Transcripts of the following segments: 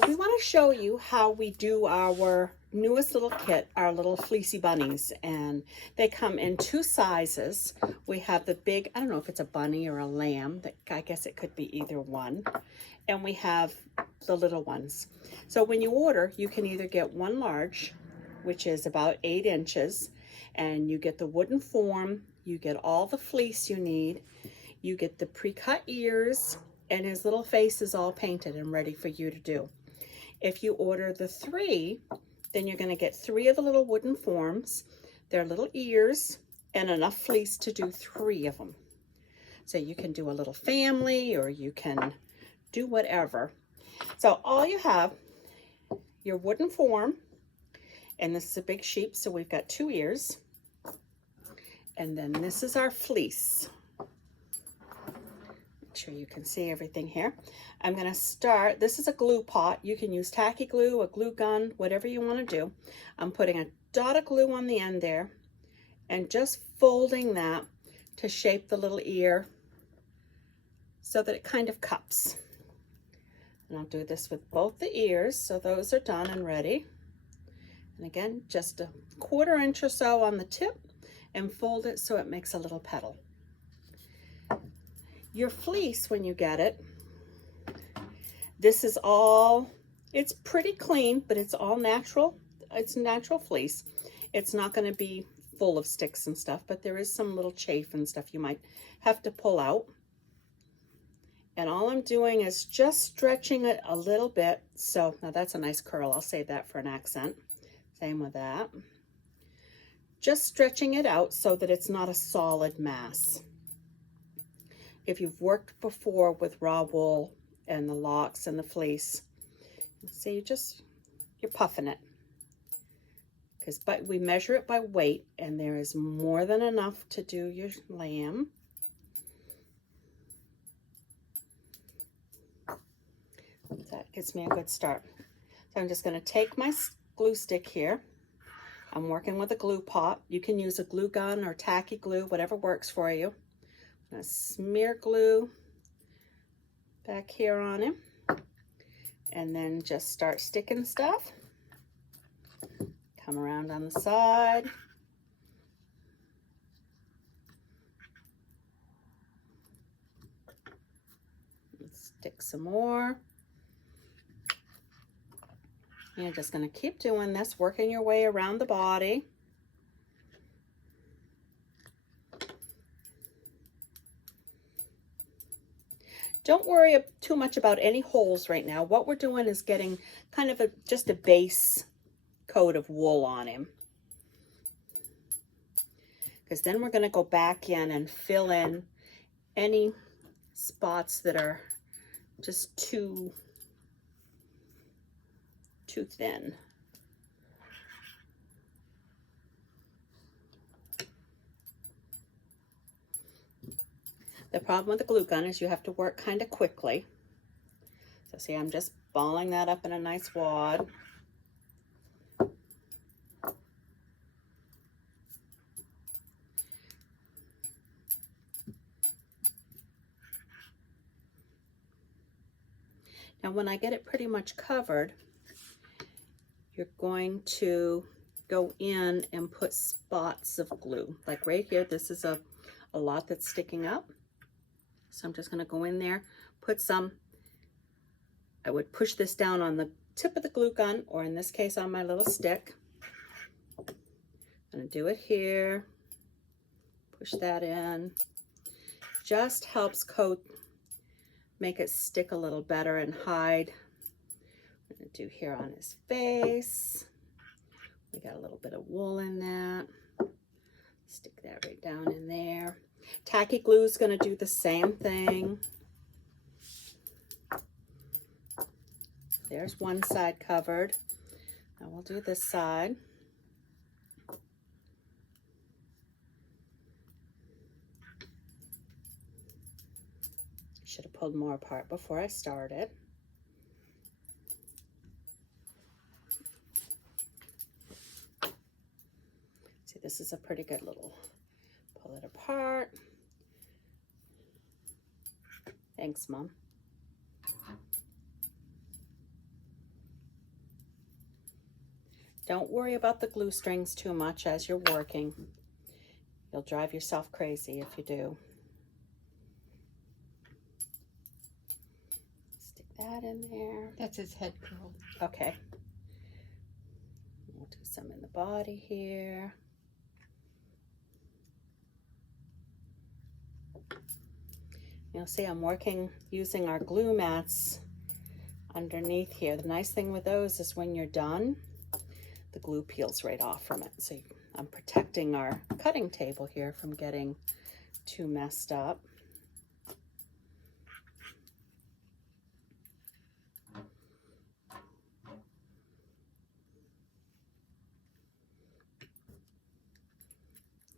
We want to show you how we do our newest little kit, our little fleecy bunnies, and they come in two sizes. We have the big, I don't know if it's a bunny or a lamb, I guess it could be either one, and we have the little ones. So when you order, you can either get one large, which is about 8 inches, and you get the wooden form, you get all the fleece you need, you get the pre-cut ears, and his little face is all painted and ready for you to do. If you order the 3, then you're going to get 3 of the little wooden forms, their little ears, and enough fleece to do 3 of them. So you can do a little family, or you can do whatever. So all you have, your wooden form, and this is a big sheep, so we've got 2 ears, and then this is our fleece. Make sure you can see everything here. I'm going to start, this is a glue pot. You can use tacky glue, a glue gun, whatever you want to do. I'm putting a dot of glue on the end there and just folding that to shape the little ear so that it kind of cups. And I'll do this with both the ears, so those are done and ready. And again, just a 1/4 inch or so on the tip and fold it so it makes a little petal. Your fleece, when you get it, this is all, it's pretty clean, but it's all natural. It's natural fleece. It's not going to be full of sticks and stuff, but there is some little chafe and stuff you might have to pull out. And all I'm doing is just stretching it a little bit. So now that's a nice curl. I'll save that for an accent. Same with that. Just stretching it out so that it's not a solid mass. If you've worked before with raw wool and the locks and the fleece, see, you're puffing it. Because we measure it by weight, and there is more than enough to do your lamb. That gives me a good start. So I'm just going to take my glue stick here. I'm working with a glue pot. You can use a glue gun or tacky glue, whatever works for you. I'm going to smear glue back here on him, and then just start sticking stuff. Come around on the side. Stick some more. And you're just going to keep doing this, working your way around the body. Don't worry too much about any holes right now. What we're doing is getting kind of just a base coat of wool on him. Because then we're going to go back in and fill in any spots that are just too thin. The problem with the glue gun is you have to work kind of quickly. So see, I'm just balling that up in a nice wad. Now when I get it pretty much covered, you're going to go in and put spots of glue. Like right here, this is a lot that's sticking up. So I'm just going to go in there, put some, I would push this down on the tip of the glue gun, or in this case on my little stick. I'm going to do it here, push that in. Just helps coat, make it stick a little better and hide. I'm going to do here on his face. We got a little bit of wool in that. Stick that right down in there. Tacky glue is going to do the same thing. There's one side covered. Now we'll do this side. Should have pulled more apart before I started. See, this is a pretty good little, pull it apart. Thanks, Mom. Don't worry about the glue strings too much as you're working. You'll drive yourself crazy if you do. Stick that in there. That's his head curl. Okay. We'll do some in the body here. You'll see I'm working using our glue mats underneath here. The nice thing with those is when you're done, the glue peels right off from it. So I'm protecting our cutting table here from getting too messed up.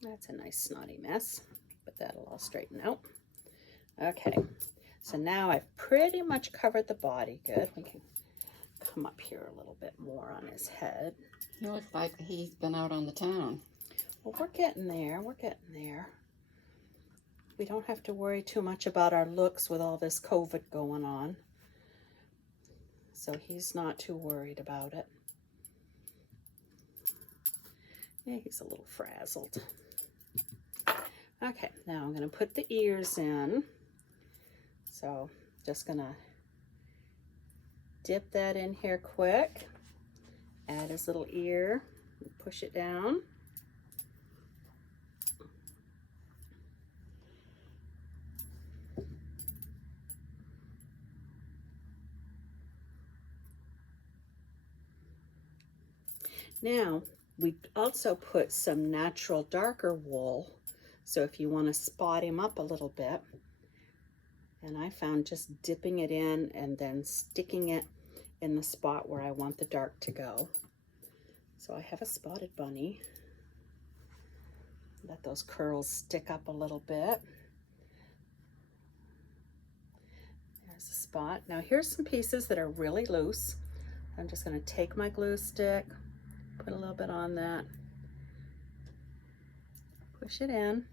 That's a nice snotty mess, but that'll all straighten out. Okay, so now I've pretty much covered the body good. We can come up here a little bit more on his head. He looks like he's been out on the town. Well, we're getting there. We're getting there. We don't have to worry too much about our looks with all this COVID going on. So he's not too worried about it. Yeah, he's a little frazzled. Okay, now I'm going to put the ears in. So just going to dip that in here quick. Add his little ear, push it down. Now, we also put some natural darker wool. So if you want to spot him up a little bit, and I found just dipping it in and then sticking it in the spot where I want the dark to go. So I have a spotted bunny. Let those curls stick up a little bit. There's a spot. Now here's some pieces that are really loose. I'm just going to take my glue stick, put a little bit on that, push it in,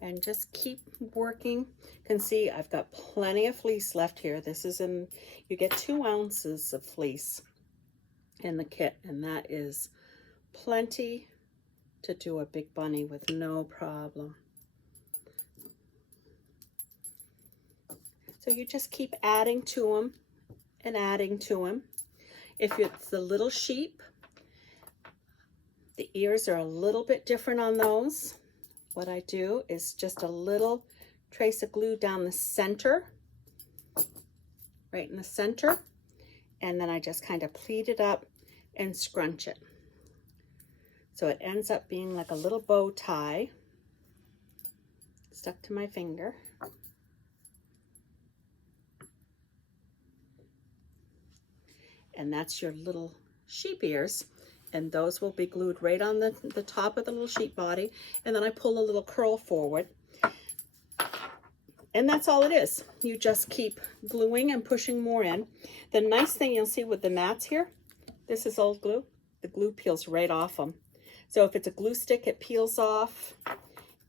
and just keep working. You can see I've got plenty of fleece left here. This is you get 2 ounces of fleece in the kit, and that is plenty to do a big bunny with no problem. So you just keep adding to them and adding to them. If it's the little sheep, the ears are a little bit different on those. What I do is just a little trace of glue down the center, right in the center, and then I just kind of pleat it up and scrunch it. So it ends up being like a little bow tie stuck to my finger. And that's your little sheep ears. And those will be glued right on the top of the little sheep body. And then I pull a little curl forward. And that's all it is. You just keep gluing and pushing more in. The nice thing you'll see with the mats here, this is old glue. The glue peels right off them. So if it's a glue stick, it peels off.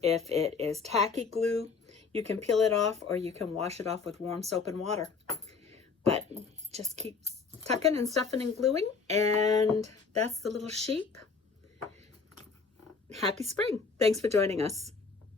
If it is tacky glue, you can peel it off, or you can wash it off with warm soap and water. But just keep tucking and stuffing and gluing, and that's the little sheep. Happy spring. Thanks for joining us.